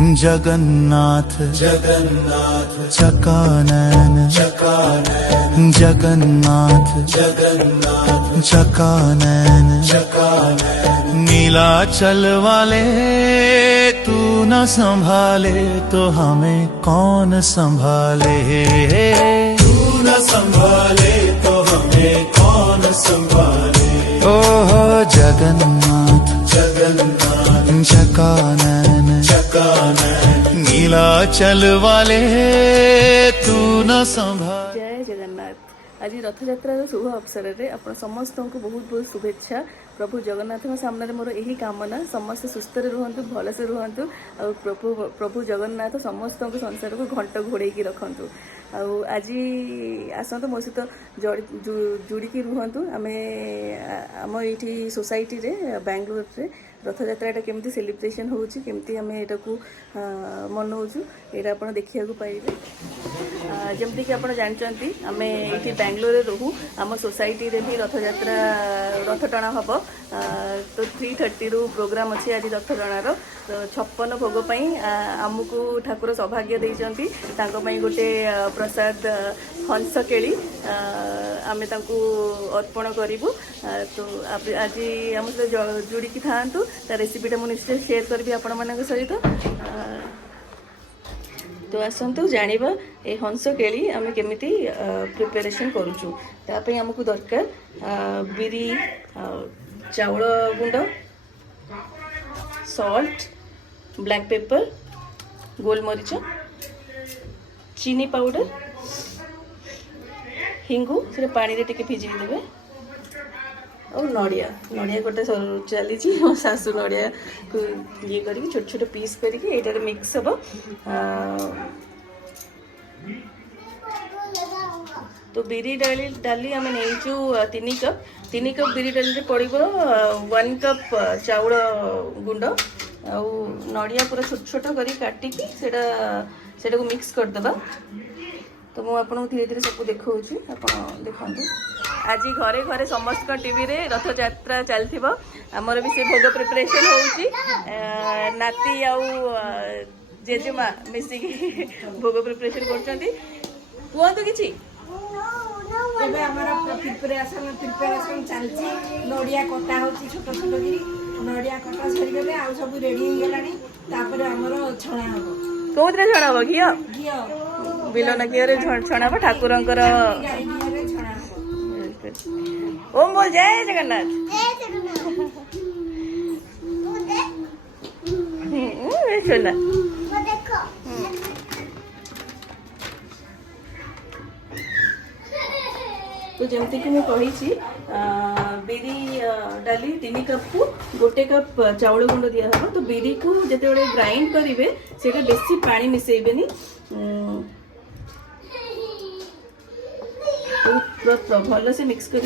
जगन्नाथ जगन्नाथ चकानन चकानन जगन्नाथ जगन्नाथ चकानन चकानन नीलाचल वाले तू न संभाले तो हमें कौन संभाले। तू न संभाले तो हमें कौन संभाले। ओह जगन्नाथ जगन्नाथ चकानन चकानन नीलाचल वाले तू न संभाल। जय जगन्नाथ। आज रथयात्रार शुभ अवसर में आप समस्त को बहुत बहुत शुभेच्छा। प्रभु जगन्नाथ सामने मोर यही कामना समस्त सुस्थ रुहतु भलसे रुहतु और प्रभु जगन्नाथ समस्त संसार को घंट घोड़े रखु। आज आसतु मो सहित जुड़िकी रुहतु। आम ये सोसाइटी रे बेंगलोर रे रथयात्रा केमती सेलिब्रेशन होची केमती आम यहाँ को मनाऊँ यहाँ आप देखा पाइबे। जमती कि आप जानते आम ये बेंगलोर रे रहू आम सोसाइटी रे भी रथयात्रा रथ टणा हम तो 3:30 रु प्रोग्राम अच्छी आज रथ टणार। तो 56 भोग आमको ठाकुर सौभाग्य देइचंती गोटे प्रसाद हंस केली आम अर्पण करूँ। तो आज आम सहित जुड़िकी था रेसिपीटा मुझे निश्चय शेयर करी आपण मान सहित। तो आसतु जानिबा ए हंस केली आम केमिति प्रिपरेशन करूचु। तापई हमकु दरकार बिरी चाउल गुंड सॉल्ट ब्लैक पेपर गोलमरीच चीनी पाउडर हिंगु से पानी रे टिके भिजई देबे और नड़िया नड़िया गोटे चली मो शाशु नड़िया को ये करके छोट छोट पीस करके ये मिक्स हम। तो बिरी डाली आम नहींचु 3 कप बिरी डाली पड़ो 1 कप चाउल गुंड आउ नड़िया पूरा छोट छोट करी काटिकी सेटा को मिक्स करदे। तो मुझे आपको धीरे धीरे सब देखा देखु। आज घरे घरे समस्त टीवी रे रथ यात्रा चलती आमर भी से भोग प्रिपरेशन होउची नाती आउ जेजेमा मिसिकी भोग प्रिपरेशन करछंती। कहतु किछि एबे हमारा प्रिपरेशन चलची नड़िया कटा होची छोट छोट की नड़िया कटा सरी गले आ सब रेडी हो गेलानी तापर हमर छणा हबो। कोउतरे छणा हबो घियो घियो बिलोना घियो रे छणा हबो ठाकुरंकर। ओम बोल जय जगन्नाथ। सुना तो जमती कि मैं कही बिरी डाली 3 कप को 1 कप चाउल गुंड दिया हम। तो बिरी को जिते ग्राइंड करेंगे से बेसी पानी मिसेबेनी भल से मिक्स कर।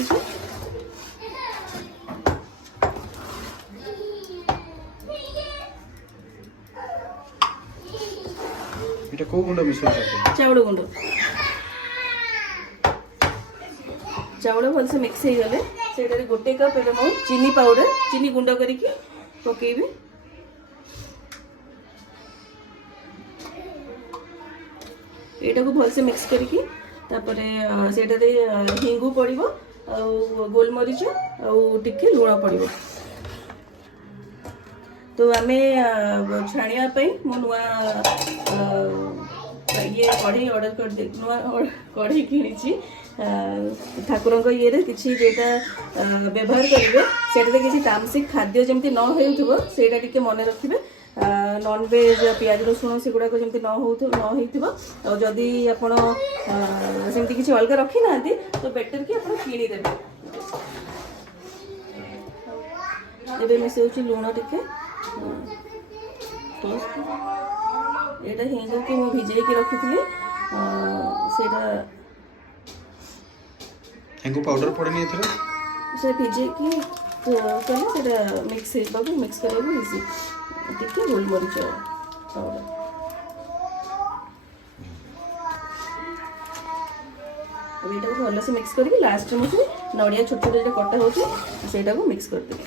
चाउल गुंड चाउल भल से मिक्स हो गले से 1 कप मो चीनी पाउडर चीनी गुंड करके पकेबी। एटा को भल से मिक्स करके तापरे सेटारे हिंगु पड़िबो आ गोलमरीच आ टिके लूण पड़िबो। तो आमे छाणिया पई मो नुआ ये कढ़ई ऑर्डर कर दे नुआ कढ़ई किनिछि ठाकुरंक ये किसी जेटा व्यवहार करेंगे से किसी तामसिक खाद्य जमती न हो टिके मन रखिए। नॉन वेज पियाज रसुण से गुड़ाक जमी न जदि आपमती किसी अलग रखी ना तो बेटर कि आप किदेवे। एबे मिसाऊँ लुण टिके यहाँ हिंग को मुझे भिजैकी रखी हेंगु पाउडर पड़े से भिजैकी कले मिक्स मिक्स करा इजी टिके गोलमरीच पाउडर ये भल से मिक्स करके लास्ट मुझे नड़िया छोट छोट जो कटा हो मिक्स करदेवी।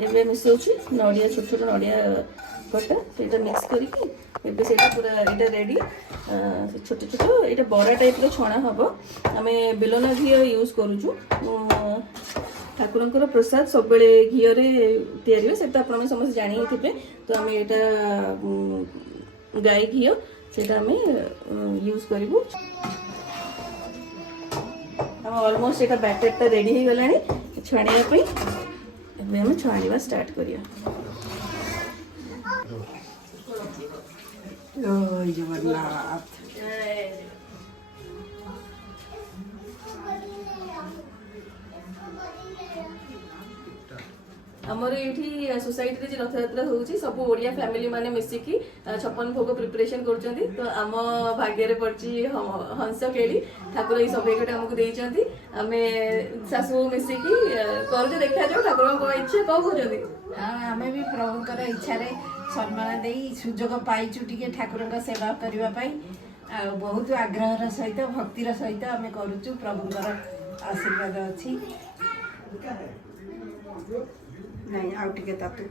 एबे मिसौची नड़िया छोट छोट नड़िया कटा तो मिक्स करके एबे से पूरा ये रेडी छोट छोट ये बड़ा टाइप छणा हम आम बेलना घी यूज करुचु ठाकुर प्रसाद सब घीरे या से तो आप समस्त जानी थे तो आम यहाँ गाय घी से आम यूज करूँ ऑलमोस्ट ये बैटरटा रेडी हो गलानी छाणिया हम छाणिया स्टार्ट करिया जय जगन्नाथ आमर ये सोसाइटी रे रथ यात्रा होउची सब ओडिया फैमिली माने मिसिकी 56 भोग प्रिपरेशन करछंती तो आम भाग्य रे पड़ची हंस केली ठाकुर ई सब एकटा हमकु देइछंती आमे सासु मिसिकी करजे देखा जाऊ ठाकुर को इच्छा को करजंती आमे भी प्रभुकर इच्छा रे सम्मान देई सुजोग पाइचु टिके ठाकुरଙ୍କ सेवा करबा पई आ बहुत आग्रहर सहित भक्तिर सहित आमे करूचु प्रभुकर आशीर्वाद अछि नहीं आउ टिके तातु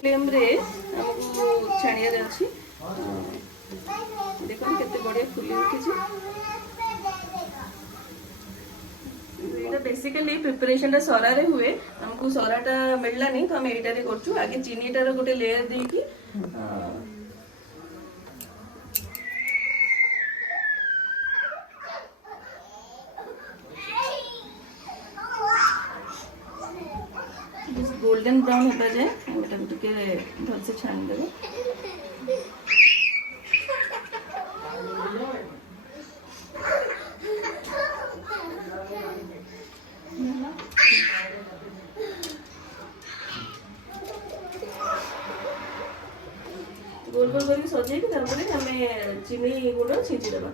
फ्लेम रे हमको छाणिया रे अछि देखो केते बढ़िया फुली उठी बेसिकली प्रिपरेशन सरा रे हुए हमको सराटा मिलला नहीं तो हम एटा रे करछु आगे चीनीटार गोटे लेयर दे की गोल्डन ब्राउन होता जाए एटा टिके भल से छान देबो गोल गोल करके सजाई हमें चीनी गुड़ छींची देवा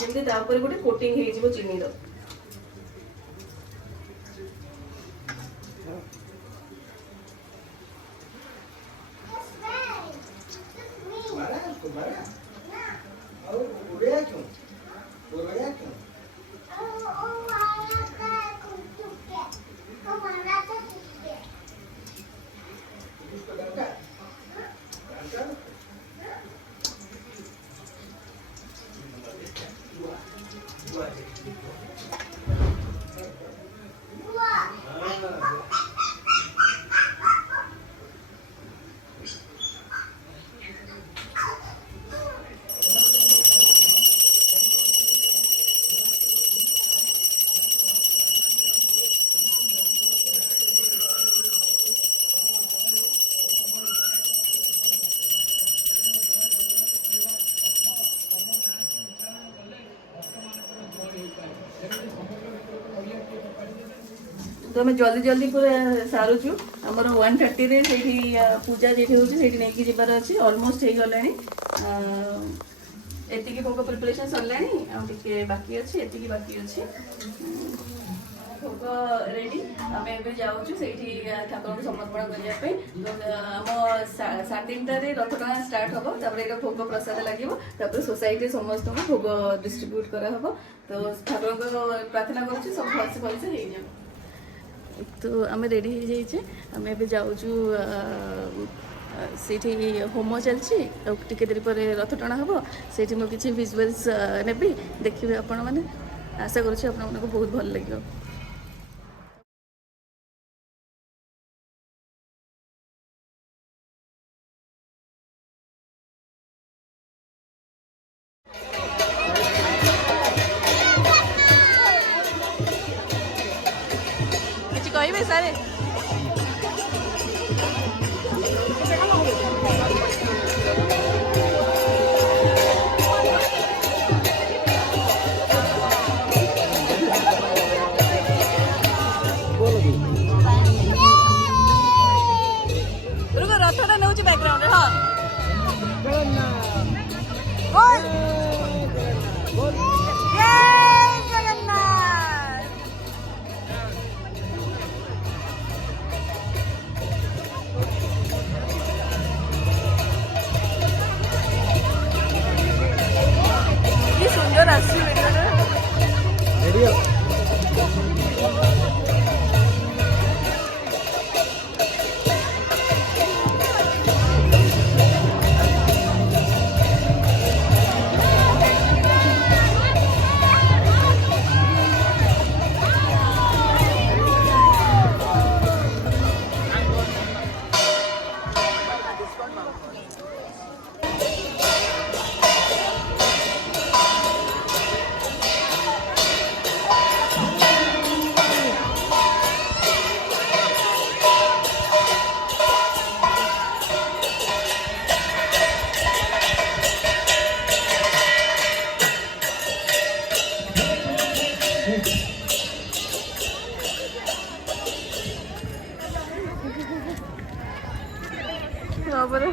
जमी गोटे कोटिंग हो चीनी रो तो हमें जल्दी जल्दी पूरा सारुचु आमर 1:30 रे सेठी पूजा जेठी होची सेठी नेकी जिबार अछि ऑलमोस्ट हे गलानी एतिकी भोग प्रिपरेशन सरलानी आ टिके बाकी अछि एतिकी बाकी अछि भोग रेडी आमे एबे जाउछु सेठी ठाकुर को समर्पण करिया पे तो हम 3:30 रे रथ टଣା स्टार्ट हबो तापर एटा भोग प्रसाद लागिवो तापर सोसाइटी समस्त को भोग डिस्ट्रीब्यूट करा हबो तो ठाकुर को प्रार्थना करूछु सब भल से हे जाबो तो आम रेडी हो जाइए आम ए जाऊँ से होम चलती टिके देरी पर रथ टଣା हम से किसी विजुअल्स नेबी देखिए आपण मैंने आशा करुँच आपको बहुत भल लगे किसी कहबे सारे কি সুন্দর আসছে ভিডিওটা। তারপরে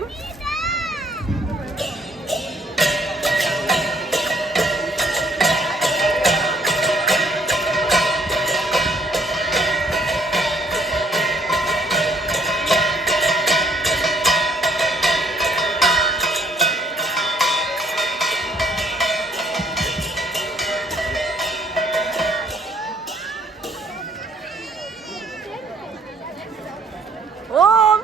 ওম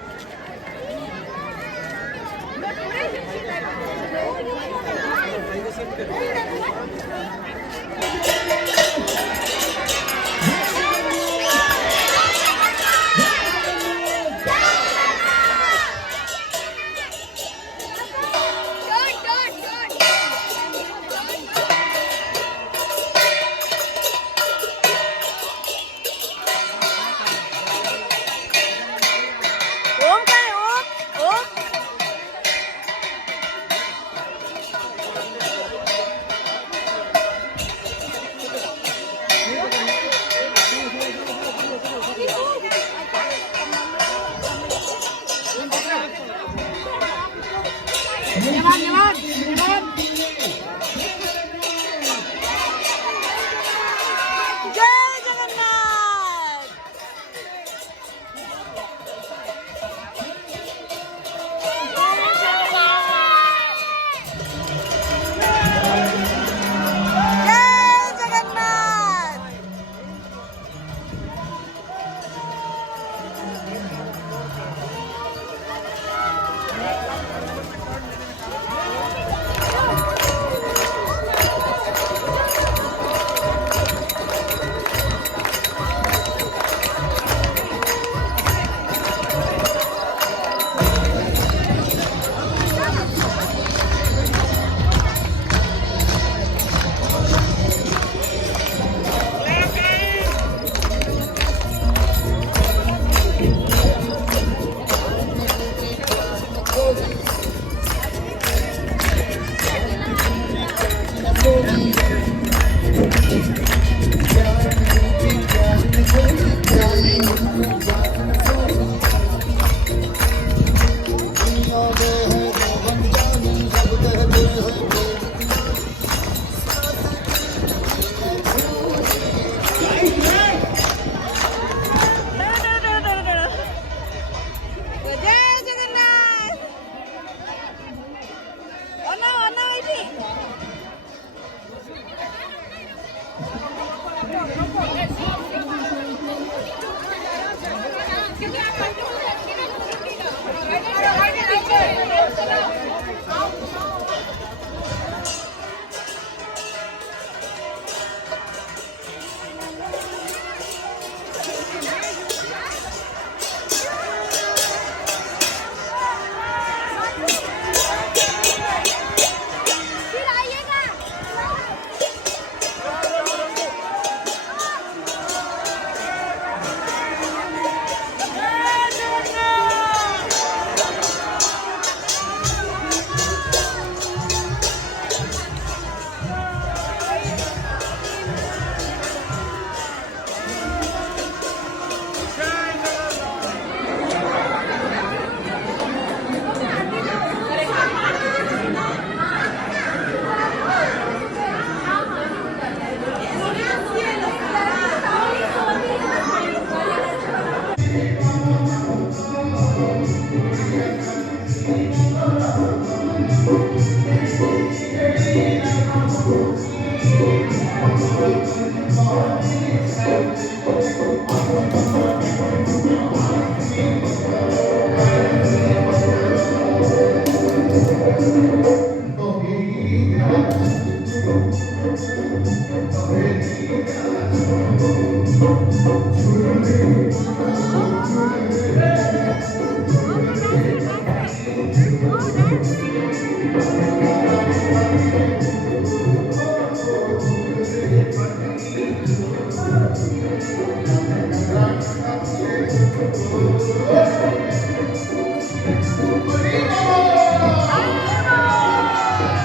ओम काय ओम ओम जय जगन्नाथ। जय जगन्नाथ।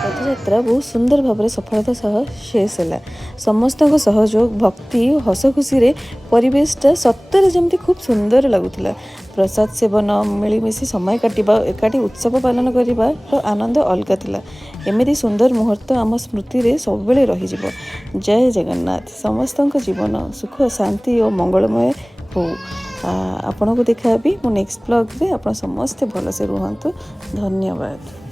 रथयात्रा बहुत सुंदर भाव सफलता सह शेष है। समस्त सहयोग भक्ति हस खुशी परिवेशटा सत्तर जमी खूब सुंदर लगुला। प्रसाद सेवन मिलमिशि समय काटिबा एकाठी उत्सव पालन करने आनंद अलग थिला। एमती सुंदर मुहूर्त आम स्मृति रे सब बेले रही जिवो। जय जगन्नाथ। समस्त जीवन सुख शांति और मंगलमय हो। आपन को देखा भी मो नेक्स्ट ब्लॉग रे। आप समस्ते भलसे रुहंतु। धन्यवाद।